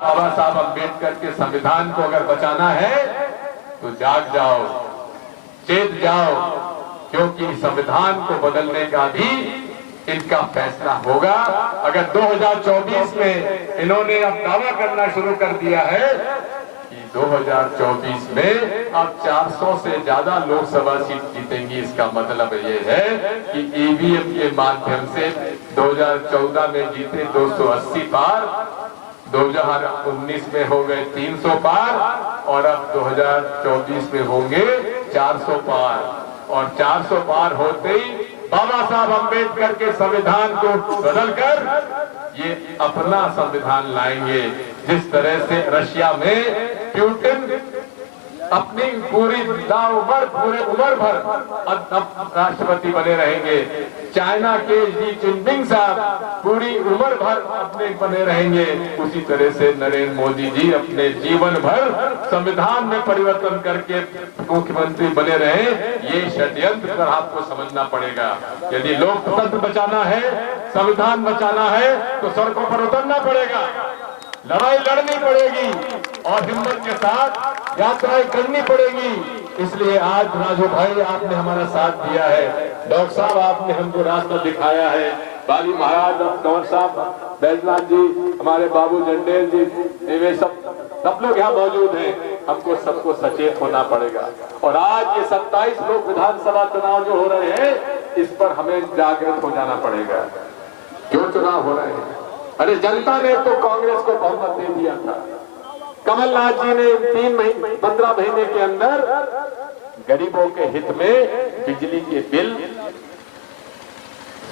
बाबा साहब अम्बेडकर के संविधान को अगर बचाना है तो जाग जाओ, चेत जाओ, क्योंकि संविधान को बदलने का भी इनका फैसला होगा। अगर 2024 में इन्होंने अब दावा करना शुरू कर दिया है कि 2024 में अब 400 से ज्यादा लोकसभा सीट जीतेंगी, इसका मतलब ये है कि ईवीएम के माध्यम से 2014 में जीते 280 पार, 2019 में हो गए 300 पार और अब 2024 में होंगे 400 पार। और 400 पार होते ही बाबा साहब अम्बेडकर के संविधान को बदलकर ये अपना संविधान लाएंगे। जिस तरह से रशिया में पुतिन अपनी पूरी पूरे उम्र भर राष्ट्रपति बने रहेंगे, चाइना के शी जिनपिंग साहब पूरी उम्र भर अपने बने रहेंगे, उसी तरह से नरेंद्र मोदी जी अपने जीवन भर संविधान में परिवर्तन करके मुख्यमंत्री बने रहे। ये षड्यंत्र पर आपको समझना पड़ेगा। यदि लोकतंत्र बचाना है, संविधान बचाना है तो सड़कों पर उतरना पड़ेगा, लड़ाई लड़नी पड़ेगी और हिम्मत के साथ यात्राएं करनी पड़ेगी। इसलिए आज राजू भाई आपने हमारा साथ दिया है, डॉक्टर साहब आपने हमको रास्ता दिखाया है, बाली महाराज कंवर साहब, बैजनाथ जी, हमारे बाबू जंडेल जी, वे सब लोग यहाँ मौजूद हैं। हमको सबको सचेत होना पड़ेगा। और आज ये 27 लोग विधानसभा चुनाव जो हो रहे हैं, इस पर हमें जागृत हो जाना पड़ेगा। क्यों चुनाव हो रहे हैं? अरे जनता ने तो कांग्रेस को बहुमत दे दिया था। कमलनाथ जी ने 15 महीने के अंदर गरीबों के हित में बिजली के बिल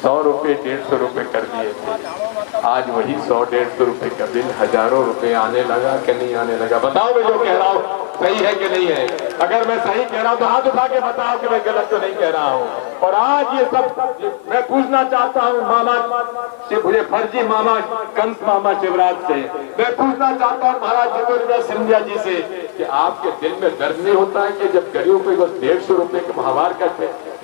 100 रुपए 150 रुपए कर दिए थे। आज वही 100-150 रुपए का बिल हजारों रुपए आने लगा कि नहीं आने लगा? बताओ मैं जो कह रहा हूँ सही है कि नहीं है? अगर मैं सही कह रहा हूँ तो हाथ उठा के बताओ कि मैं गलत तो नहीं कह रहा हूँ। और आज ये सब मैं पूछना चाहता हूँ मामा मुझे फर्जी मामा कंस मामा शिवराज से, मैं पूछना चाहता हूँ महाराज ज्योतिरादित्य सिंधिया जी से कि आपके दिल में दर्द नहीं होता है कि जब गरीबों को बस 150 रुपए के माहवार का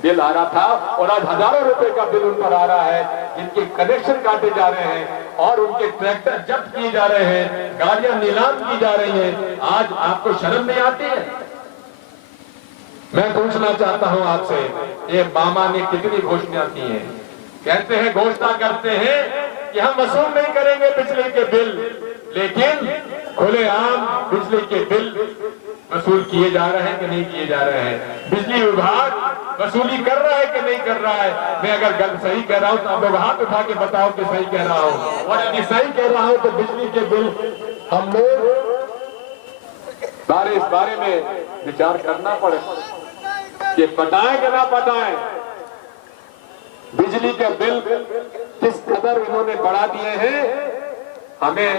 बिल आ रहा था और आज हजारों रुपए का बिल उन पर आ रहा है, जिनके कनेक्शन काटे जा रहे हैं और उनके ट्रैक्टर जब्त किए जा रहे हैं, गाड़ियां नीलाम की जा रही हैं, आज आपको शर्म नहीं आती है? मैं पूछना चाहता हूं आपसे, ये मामा ने कितनी घोषणा की हैं? कहते हैं, घोषणा करते हैं कि हम वसूल नहीं करेंगे बिजली के बिल, लेकिन खुलेआम बिजली के बिल वसूल किए जा रहे हैं कि नहीं किए जा रहे हैं? बिजली विभाग वसूली कर रहा है कि नहीं कर रहा है? मैं अगर गलत सही कह रहा हूं तो आप लोग हाथ उठा के बताओ कि सही कह रहा हूं। और यदि सही कह रहा हूं तो बिजली के बिल हम लोग इस बारे में विचार करना पड़े कि पटाए कि ना पटाए। बिजली के बिल किस कदर इन्होंने बढ़ा दिए हैं, हमें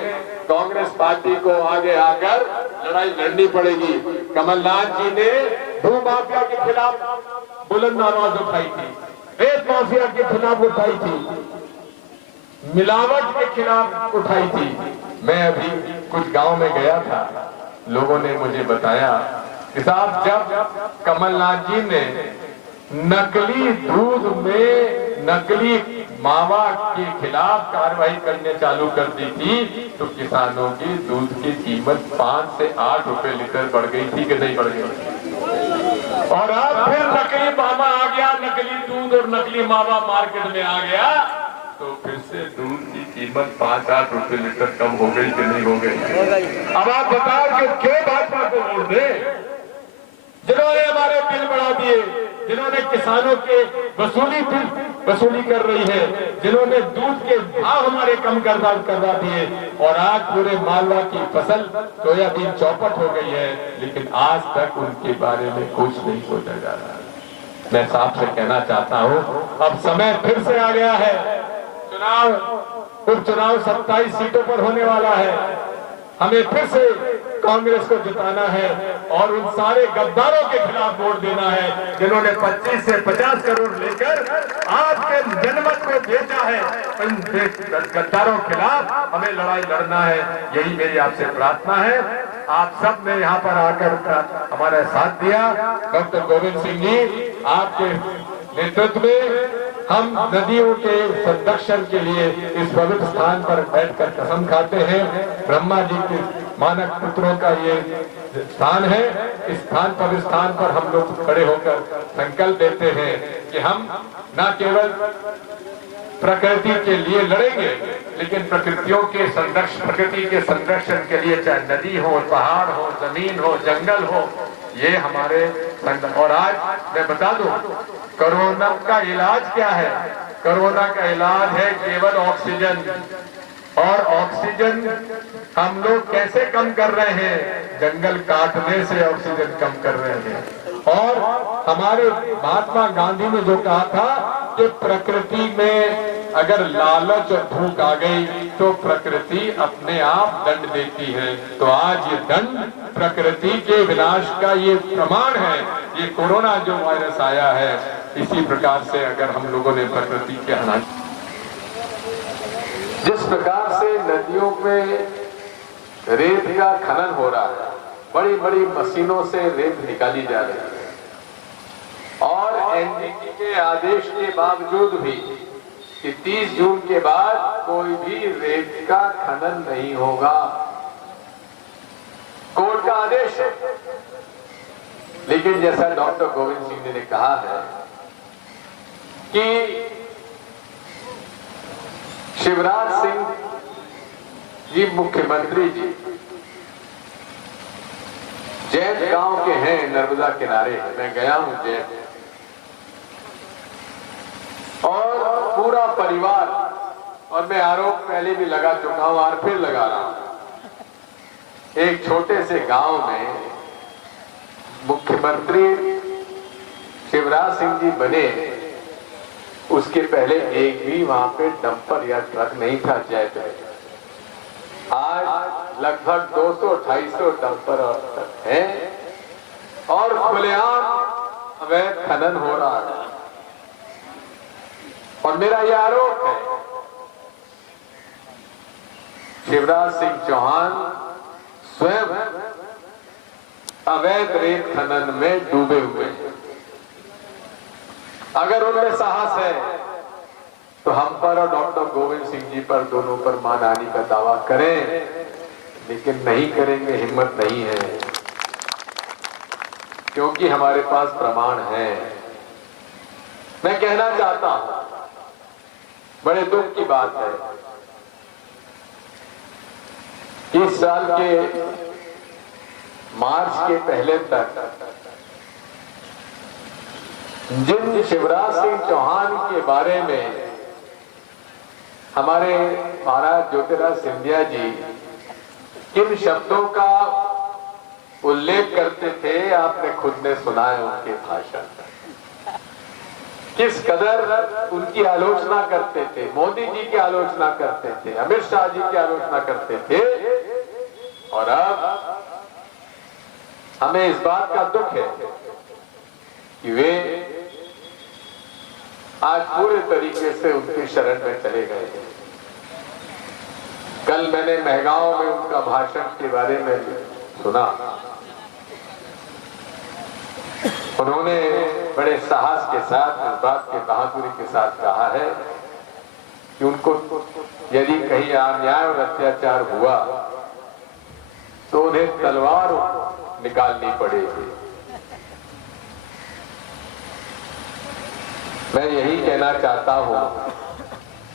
कांग्रेस पार्टी को आगे आकर लड़ाई लड़नी पड़ेगी। कमलनाथ जी ने भू माफिया के खिलाफ बुलंद आवाज उठाई थी, रेत माफिया के खिलाफ उठाई थी, मिलावट के खिलाफ उठाई थी। मैं अभी कुछ गांव में गया था, लोगों ने मुझे बताया कि साहब जब कमलनाथ जी ने नकली दूध में नकली मावा के खिलाफ कार्रवाई करने चालू कर दी थी तो किसानों की दूध की कीमत 5 से 8 रुपए लीटर बढ़ गई थी कि नहीं बढ़ गई? और अब फिर नकली मावा आ गया, नकली दूध और नकली मावा मार्केट में आ गया, तो फिर से दूध की कीमत 5-8 रुपए लीटर कम हो गई कि नहीं हो गई? अब आप बताओ कि क्यों भाजपा को वोट दे, जिन्होंने हमारे बिल बढ़ा दिए, जिन्होंने किसानों के वसूली कर रही है, जिन्होंने दूध के भाव हमारे कम करवा दिए, और आज पूरे मालवा की फसल सोयाबीन चौपट हो गई है, लेकिन आज तक उनके बारे में कुछ नहीं सोचा जा रहा है। मैं साफ से कहना चाहता हूं, अब समय फिर से आ गया है। उपचुनाव 27 सीटों पर होने वाला है। हमें फिर से कांग्रेस को जिताना है और उन सारे गद्दारों के खिलाफ वोट देना है जिन्होंने 25 से 50 करोड़ लेकर आपके जनमत को बेचा है। इन गद्दारों के खिलाफ हमें लड़ाई लड़ना है, यही मेरी आपसे प्रार्थना है। आप सब ने यहाँ पर आकर हमारा साथ दिया। डॉक्टर गोविंद सिंह जी, आपके नेतृत्व में हम नदियों के संरक्षण के लिए इस पवित्र स्थान पर बैठकर कसम खाते हैं। ब्रह्मा जी के मानक पुत्रों का ये स्थान है। इस स्थान पवित्र स्थान पर हम लोग खड़े होकर संकल्प देते हैं कि हम न केवल प्रकृति के लिए लड़ेंगे, लेकिन प्रकृति के संरक्षण के लिए, चाहे नदी हो, पहाड़ हो, जमीन हो, जंगल हो, ये हमारे। और आज मैं बता दूं, कोरोना का इलाज क्या है? कोरोना का इलाज है केवल ऑक्सीजन। और ऑक्सीजन हम लोग कैसे कम कर रहे हैं? जंगल काटने से ऑक्सीजन कम कर रहे हैं। और हमारे महात्मा गांधी ने जो कहा था कि प्रकृति में अगर लालच और भूख आ गई तो प्रकृति अपने आप दंड देती है। तो आज ये दंड प्रकृति के विनाश का ये प्रमाण है। ये कोरोना जो वायरस आया है, इसी प्रकार से अगर हम लोगों ने प्रकृति के अनाज, जिस प्रकार से नदियों में रेत का खनन हो रहा है, बड़ी बड़ी मशीनों से रेत निकाली जा रही है, और एनजीटी के आदेश के बावजूद भी कि 30 जून के बाद कोई भी रेत का खनन नहीं होगा। कोर्ट का आदेश है। लेकिन जैसा डॉक्टर गोविंद सिंह जी ने कहा है कि शिवराज सिंह जी मुख्यमंत्री जी जैत गांव के हैं, नर्मदा किनारे है। मैं गया हूं जैत, और पूरा परिवार, और मैं आरोप पहले भी लगा चुका हूं और फिर लगा रहा हूं। एक छोटे से गांव में मुख्यमंत्री शिवराज सिंह जी बने, उसके पहले एक भी वहां पे डंपर या ट्रक नहीं था जैत में। आज लगभग 200-250 डंपर और ट्रक हैं, और खुलेआम अवैध खनन हो रहा है। और मेरा यह आरोप है, शिवराज सिंह चौहान स्वयं अवैध रेत खनन में डूबे हुए हैं। अगर उनमें साहस है तो हम पर और डॉक्टर गोविंद सिंह जी पर, दोनों पर मानहानि का दावा करें, लेकिन नहीं करेंगे, हिम्मत नहीं है, क्योंकि हमारे पास प्रमाण है। मैं कहना चाहता हूं, बड़े दुख की बात है, इस साल के मार्च के पहले तक जिन शिवराज सिंह चौहान के बारे में हमारे महाराज ज्योतिराज सिंधिया जी किन शब्दों का उल्लेख करते थे, आपने खुद ने सुना है उनके भाषण। किस कदर उनकी आलोचना करते थे, मोदी जी की आलोचना करते थे, अमित शाह जी की आलोचना करते थे। और अब हमें इस बात का दुख है कि वे आज पूरे तरीके से उनकी शरण में चले गए। कल मैंने महगांव में उनका भाषण के बारे में सुना। उन्होंने बड़े साहस के साथ, इस बात के बहादुरी के साथ कहा है कि उनको यदि कहीं अन्याय और अत्याचार हुआ तो उन्हें तलवार निकालनी पड़ेगी। मैं यही कहना चाहता हूं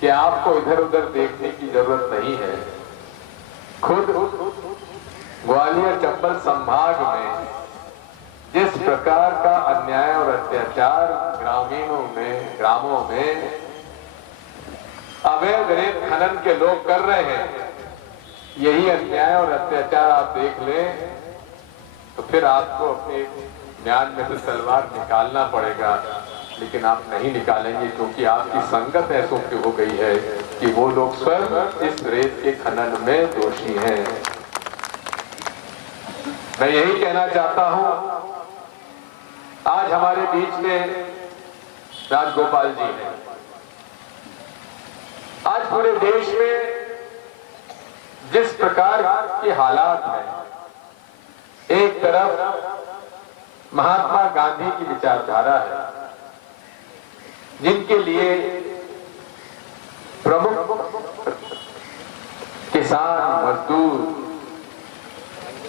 कि आपको इधर उधर देखने की जरूरत नहीं है। खुद ग्वालियर चंबल संभाग में जिस प्रकार का अन्याय और अत्याचार ग्रामों में अवैध रेत खनन के लोग कर रहे हैं, यही अन्याय और अत्याचार आप देख लें तो फिर आपको अपने म्यान में से तलवार निकालना पड़ेगा। लेकिन आप नहीं निकालेंगे, क्योंकि आपकी संगत ऐसों की हो गई है कि वो लोग स्वयं इस रेत के खनन में दोषी हैं। मैं यही कहना चाहता हूं, आज हमारे बीच में राजगोपाल जी हैं। आज पूरे देश में जिस प्रकार के हालात हैं, एक तरफ महात्मा गांधी की विचारधारा है, जिनके लिए प्रमुख किसान, मजदूर,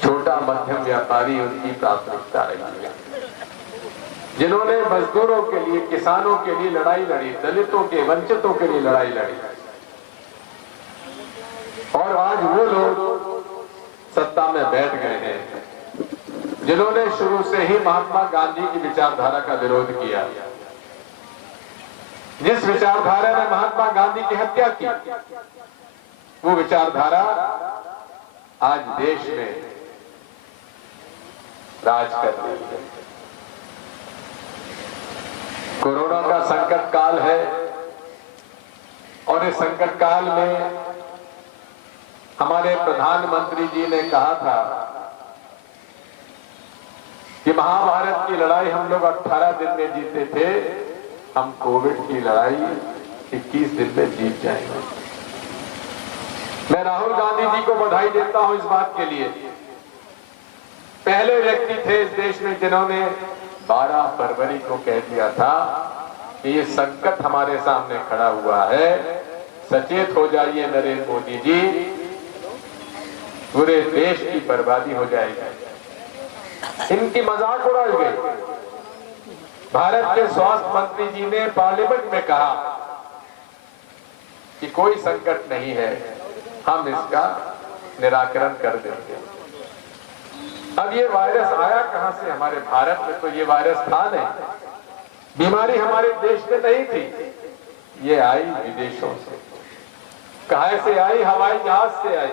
छोटा मध्यम व्यापारी उनकी प्राथमिकता रही है, जिन्होंने मजदूरों के लिए, किसानों के लिए लड़ाई लड़ी, दलितों के, वंचितों के लिए लड़ाई लड़ी। और आज वो लोग सत्ता में बैठ गए हैं जिन्होंने शुरू से ही महात्मा गांधी की विचारधारा का विरोध किया। जिस विचारधारा ने महात्मा गांधी की हत्या की, वो विचारधारा आज देश में राज कर रही है। कोरोना का संकट काल है और इस संकट काल में हमारे प्रधानमंत्री जी ने कहा था कि महाभारत की लड़ाई हम लोग 18 दिन में जीते थे, हम कोविड की लड़ाई 21 दिन में जीत जाएंगे। मैं राहुल गांधी जी को बधाई देता हूं इस बात के लिए। पहले व्यक्ति थे इस देश में जिन्होंने 12 फरवरी को कह दिया था कि ये संकट हमारे सामने खड़ा हुआ है, सचेत हो जाइए नरेंद्र मोदी जी, पूरे देश की बर्बादी हो जाएगी। इनकी मजाक उड़ाई गई। भारत के स्वास्थ्य मंत्री जी ने पार्लियामेंट में कहा कि कोई संकट नहीं है, हम इसका निराकरण कर देंगे। अब ये वायरस आया कहां से? हमारे भारत में तो ये वायरस था नहीं, बीमारी हमारे देश में नहीं थी, ये आई विदेशों से। कहां से आई? हवाई जहाज से आई।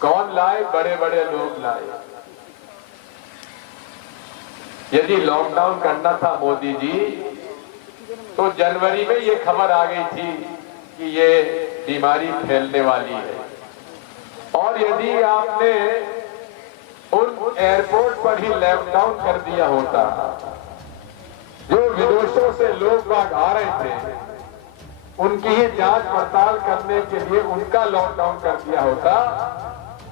कौन लाए? बड़े बड़े लोग लाए। यदि लॉकडाउन करना था मोदी जी, तो जनवरी में ये खबर आ गई थी कि ये बीमारी फैलने वाली है। और यदि आपने उन एयरपोर्ट पर ही लॉकडाउन कर दिया होता, जो विदेशों से लोग बाग आ रहे थे, उनकी ही जांच पड़ताल करने के लिए उनका लॉकडाउन कर दिया होता,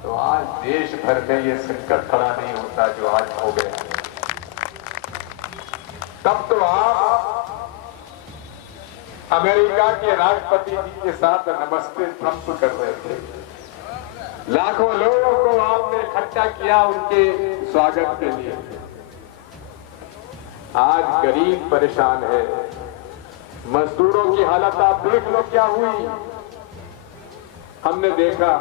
तो आज देश भर में ये संकट खड़ा नहीं होता जो आज हो गया। तब तो आप अमेरिका के राष्ट्रपति जी के साथ नमस्ते ट्रंप कर रहे थे। लाखों लोगों को आपने इकट्ठा किया उनके स्वागत के लिए। आज गरीब परेशान है, मजदूरों की हालत आप देख लो क्या हुई। हमने देखा